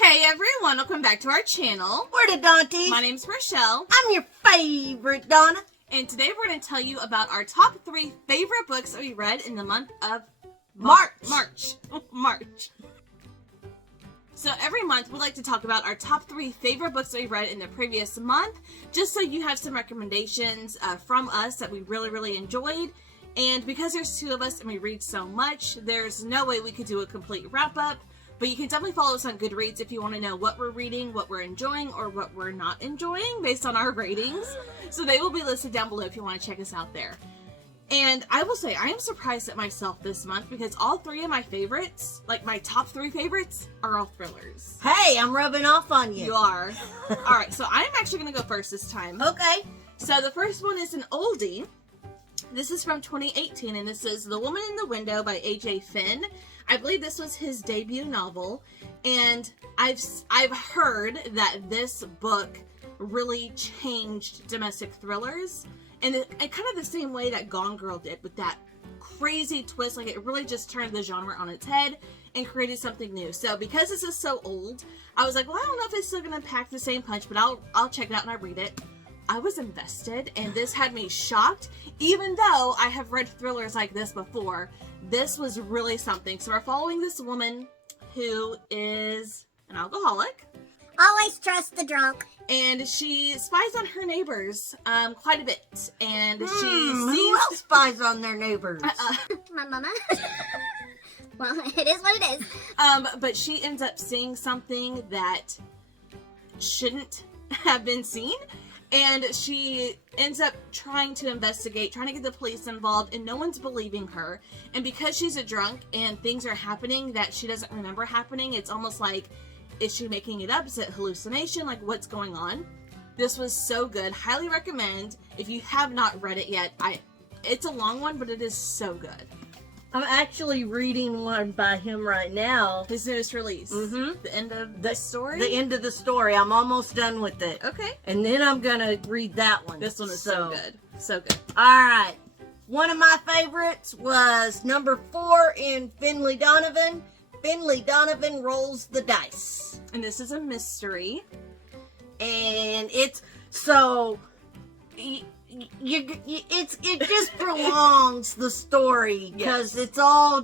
Hey everyone, welcome back to our channel. We're the Dawnties. My name's Rochelle. I'm your favorite Donna. And today we're going to tell you about our top 3 favorite books that we read in the month of March. So every month we like to talk about our top 3 favorite books that we read in the previous month, just so you have some recommendations from us that we really enjoyed. And because there's 2 of us and we read so much, there's no way we could do a complete wrap-up. But you can definitely follow us on Goodreads if you want to know what we're reading, what we're enjoying, or what we're not enjoying based on our ratings. So they will be listed down below if you want to check us out there. And I will say, I am surprised at myself this month because all 3 of my favorites, like my top 3 favorites, are all thrillers. Hey, I'm rubbing off on you. You are. Alright, so I'm actually going to go first this time. Okay. So the first one is an oldie. This is from 2018, and this is The Woman in the Window by A.J. Finn. I believe this was his debut novel, and I've heard that this book really changed domestic thrillers, and kind of the same way that Gone Girl did, with that crazy twist. Like, it really just turned the genre on its head and created something new. So because this is so old, I was like, well, I don't know if it's still going to pack the same punch, but I'll check it out and I read it. I was invested, and this had me shocked. Even though I have read thrillers like this before, this was really something. So we're following this woman who is an alcoholic. Always trust the drunk. And she spies on her neighbors quite a bit. And she Who seems... else spies on their neighbors? My mama. Well, it is what it is. But she ends up seeing something that shouldn't have been seen. And she ends up trying to investigate, trying to get the police involved, and no one's believing her. And because she's a drunk and things are happening that she doesn't remember happening, it's almost like, is she making it up? Is it hallucination? Like, what's going on? This was so good. Highly recommend. If you have not read it yet, it's a long one, but it is so good. I'm actually reading one by him right now. His newest release. Mm-hmm. The end of the story? The end of the story. I'm almost done with it. Okay. And then I'm going to read that one. This one is so good. So good. All right. One of my favorites was number 4 in Finley, Donovan. Finley, Donovan Rolls the Dice. And this is a mystery. And it's so... it just prolongs the story because it's all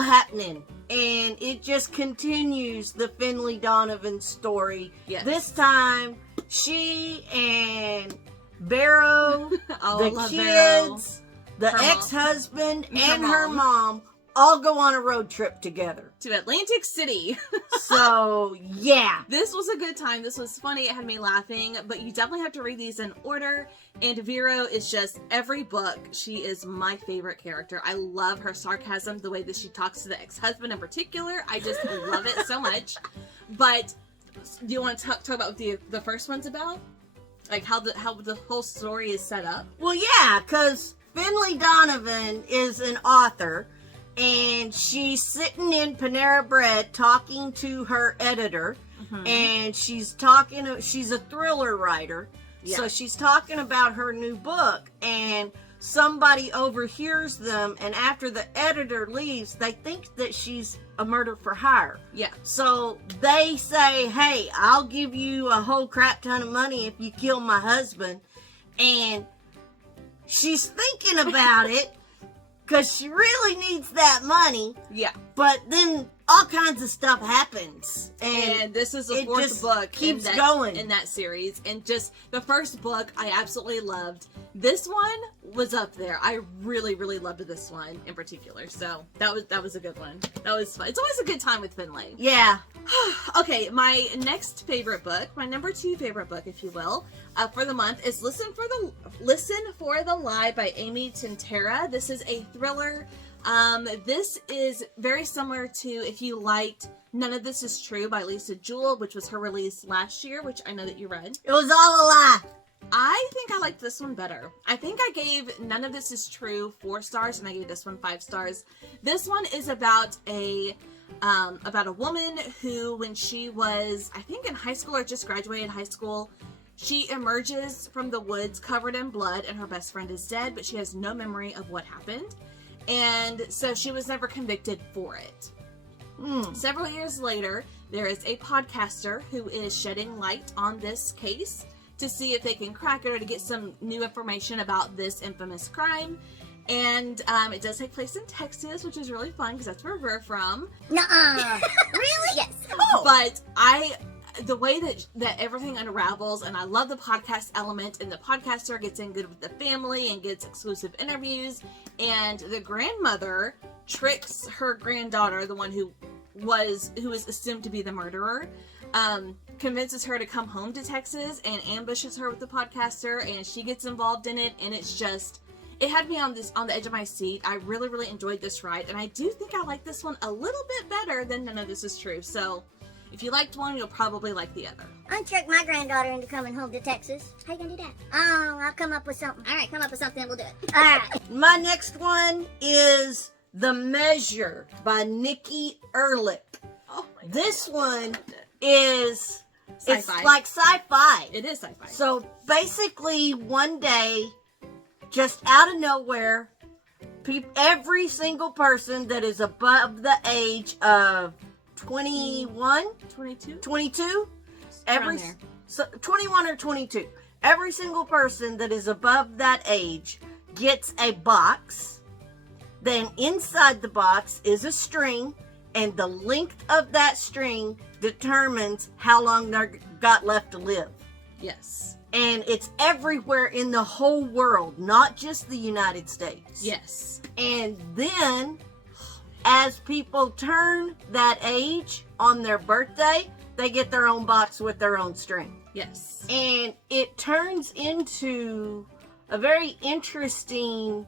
happening, and it just continues the Finley Donovan story. Yes. This time, she and Barrow, the kids, the ex-husband, and her mom all go on a road trip together to Atlantic City. So, yeah. This was a good time. This was funny. It had me laughing, but you definitely have to read these in order. And Vero is just, every book, she is my favorite character. I love her sarcasm, the way that she talks to the ex-husband in particular. I just love it so much. But do you want to talk about what the first one's about? Like how the whole story is set up? Well, yeah, because Finley Donovan is an author, and she's sitting in Panera Bread talking to her editor, and she's a thriller writer, so she's talking about her new book, and somebody overhears them, and after the editor leaves, they think that she's a murder for hire. Yeah. So they say, hey, I'll give you a whole crap ton of money if you kill my husband, and she's thinking about it, because she really needs that money. Yeah. But then all kinds of stuff happens. And this is the 4th book keeps going in that series. And just the first book I absolutely loved. This one was up there. I really loved this one in particular. So that was a good one. That was fun. It's always a good time with Finley. Yeah. Okay, my next favorite book, my number 2 favorite book, if you will, for the month is Listen for the Lie by Amy Tintera. This is a thriller. This is very similar to, if you liked None of This Is True by Lisa Jewell, which was her release last year, which I know that you read. It was all a lie. I think I liked this one better. I think I gave None of This Is True 4 stars, and I gave this one 5 stars. This one is about a woman who, when she was, I think in high school or just graduated high school, she emerges from the woods covered in blood, and her best friend is dead, but she has no memory of what happened. And so she was never convicted for it. Several years later, there is a podcaster who is shedding light on this case to see if they can crack it or to get some new information about this infamous crime. And it does take place in Texas, which is really fun because that's where we're from. Nuh-uh. Really? Yes. Oh. But the way that everything unravels, and I love the podcast element, and the podcaster gets in good with the family and gets exclusive interviews, and the grandmother tricks her granddaughter, the one who is assumed to be the murderer, convinces her to come home to Texas and ambushes her with the podcaster, and she gets involved in it, and it's just, it had me on the edge of my seat. I really, really enjoyed this ride, and I do think I like this one a little bit better than None of This Is True. So if you liked one, you'll probably like the other. I tricked my granddaughter into coming home to Texas. How you gonna do that? Oh, I'll come up with something. All right, come up with something and we'll do it. All right. My next one is The Measure by Nikki Ehrlich. Oh my God. This one is Sci-fi. It's like sci-fi. It is sci-fi. So basically, one day, just out of nowhere, every single person that is above the age of 21, 22, Around there. 21 or 22, every single person that is above that age gets a box. Then inside the box is a string, and the length of that string determines how long they've got left to live. Yes. And it's everywhere in the whole world, not just the United States. Yes. And then, as people turn that age on their birthday, they get their own box with their own string. Yes. And it turns into a very interesting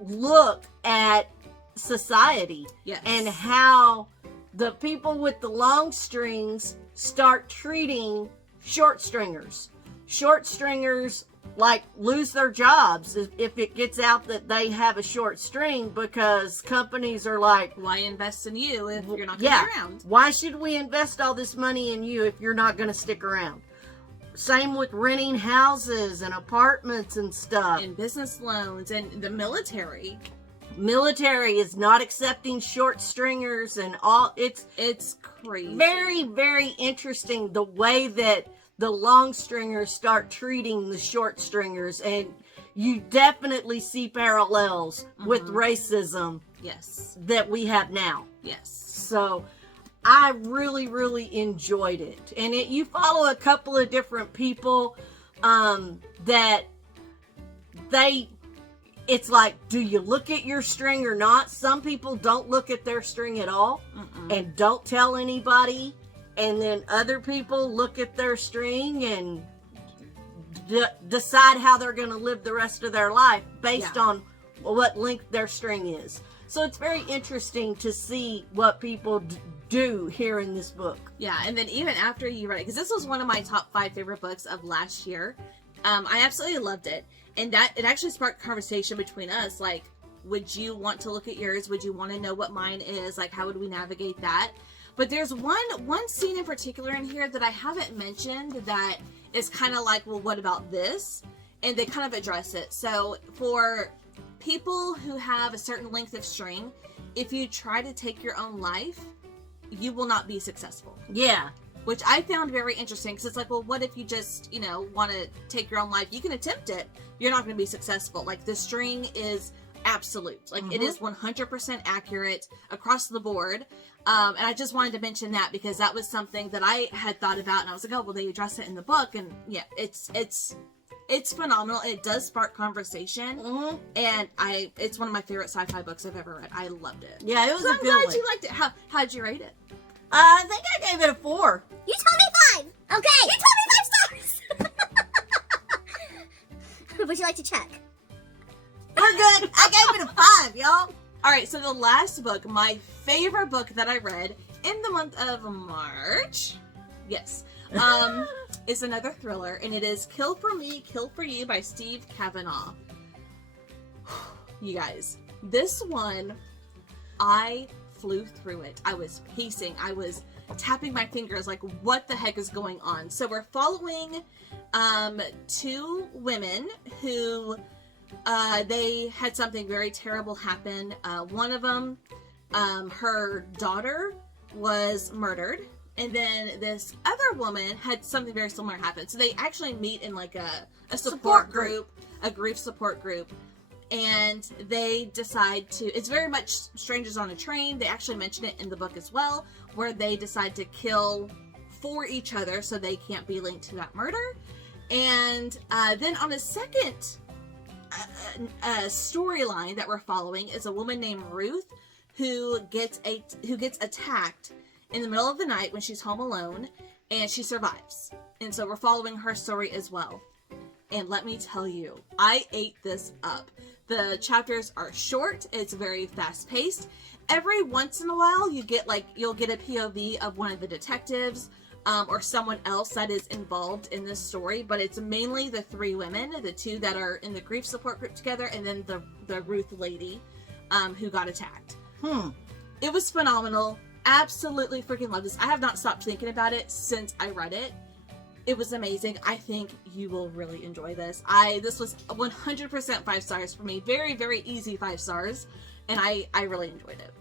look at society. Yes. And how the people with the long strings start treating short stringers. Short stringers like lose their jobs if it gets out that they have a short string, because companies are like, why invest in you if you're not going to be around? Why should we invest all this money in you if you're not going to stick around? Same with renting houses and apartments and stuff. And business loans and the military. Military is not accepting short stringers and all. It's crazy. Very, very interesting the way that the long stringers start treating the short stringers, and you definitely see parallels with racism. Yes. That we have now. Yes. So I really, really enjoyed it. And you follow a couple of different people that it's like, do you look at your string or not? Some people don't look at their string at all and don't tell anybody. And then other people look at their string and decide how they're going to live the rest of their life based on what length their string is. So it's very interesting to see what people do here in this book. Yeah, and then even after you read it, because this was one of my top 5 favorite books of last year, I absolutely loved it. And that it actually sparked conversation between us. Like, would you want to look at yours? Would you want to know what mine is? Like, how would we navigate that? But there's one scene in particular in here that I haven't mentioned that is kind of like, well, what about this? And they kind of address it. So for people who have a certain length of string, if you try to take your own life, you will not be successful. Yeah. Which I found very interesting, because it's like, well, what if you just, want to take your own life? You can attempt it. You're not going to be successful. Like, the string is absolute. Like, it is 100% accurate across the board. And I just wanted to mention that because that was something that I had thought about, and I was like, oh, well, they address it in the book. And yeah, it's phenomenal. It does spark conversation. And it's one of my favorite sci-fi books I've ever read. I loved it. Yeah, it was so a good one. I'm glad you liked it. How'd you rate it? I think I gave it a 4. You told me 5. Okay. You told me 5 stars. Would you like to check? We're good. I gave it a 5, y'all. All right, so the last book, my favorite book that I read in the month of March, yes, is another thriller, and it is Kill for Me, Kill for You by Steve Kavanaugh. You guys, this one, I flew through it. I was pacing. I was tapping my fingers like, what the heck is going on? So we're following 2 women who... they had something very terrible happen. One of them, her daughter was murdered, and then this other woman had something very similar happen. So they actually meet in like a support group, a grief support group, and they decide to, it's very much strangers on a train. They actually mention it in the book as well, where they decide to kill for each other so they can't be linked to that murder. And then on a second storyline that we're following is a woman named Ruth who gets attacked in the middle of the night when she's home alone, and she survives. And so we're following her story as well. And let me tell you, I ate this up. The chapters are short. It's very fast paced. Every once in a while, you'll get a POV of one of the detectives, or someone else that is involved in this story, but it's mainly the three women, the two that are in the grief support group together, and then the Ruth lady, who got attacked. It was phenomenal. Absolutely freaking love this. I have not stopped thinking about it since I read it. It was amazing. I think you will really enjoy this. This was 100% 5 stars for me. Very, very easy 5 stars. And I really enjoyed it.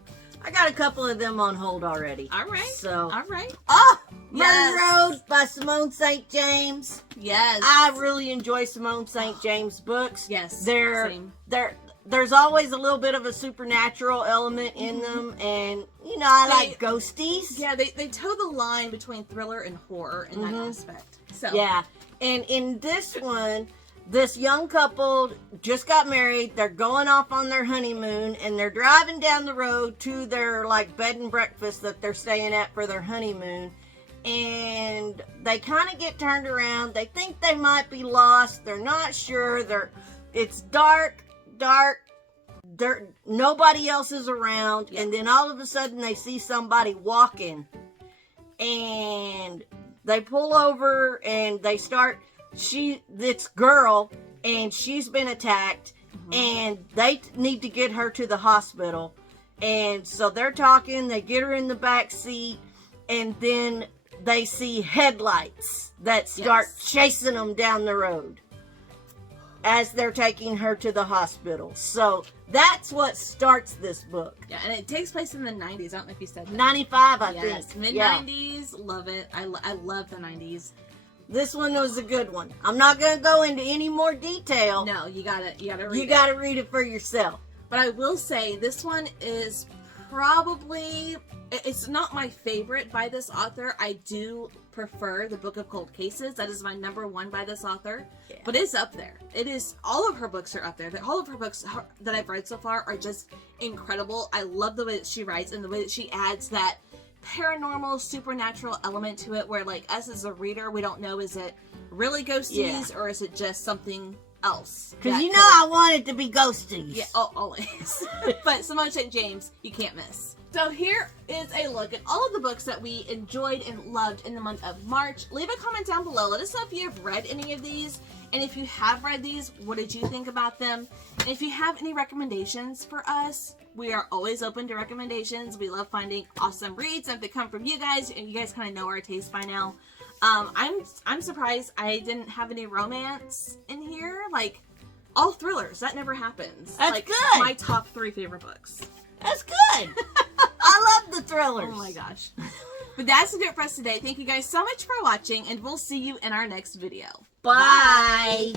I got a couple of them on hold already. All right. So. All right. Oh! Yes. Murder Road by Simone St. James. Yes. I really enjoy Simone St. James books. Yes. Same. There's always a little bit of a supernatural element in them, and I like ghosties. Yeah, they toe the line between thriller and horror in that aspect. So yeah, and in this one, this young couple just got married. They're going off on their honeymoon, and they're driving down the road to their bed and breakfast that they're staying at for their honeymoon. And they kind of get turned around. They think they might be lost. They're not sure. It's dark. Nobody else is around, and then all of a sudden they see somebody walking, and they pull over, and they start. This girl, and she's been attacked, and they need to get her to the hospital, and so they're talking. They get her in the back seat, and then they see headlights that start chasing them down the road as they're taking her to the hospital. So that's what starts this book. Yeah, and it takes place in the 90s. I don't know if you said that. 95, I yes, think. Mid-90s. Yeah. Love it. I love the 90s. This one was a good one. I'm not going to go into any more detail. No, you gotta read it. You gotta read it for yourself. But I will say, this one is probably, it's not my favorite by this author. I do prefer the Book of Cold Cases. That is my #1 by this author. Yeah. But it's up there. It is, all of her books are up there. All of her books that I've read so far are just incredible. I love the way that she writes and the way that she adds that paranormal, supernatural element to it, where us as a reader, we don't know, is it really ghosties or is it just something else? Because I want it to be ghosties. Yeah, always. But Simone St. James, you can't miss. So here is a look at all of the books that we enjoyed and loved in the month of March. Leave a comment down below. Let us know if you have read any of these. And if you have read these, what did you think about them? And if you have any recommendations for us, we are always open to recommendations. We love finding awesome reads, and if they come from you guys, and you guys kind of know our taste by now. I'm surprised I didn't have any romance in here. All thrillers. That never happens. That's good. My top 3 favorite books. That's good. I love the thrillers. Oh my gosh. But that's it for us today. Thank you guys so much for watching, and we'll see you in our next video. Bye.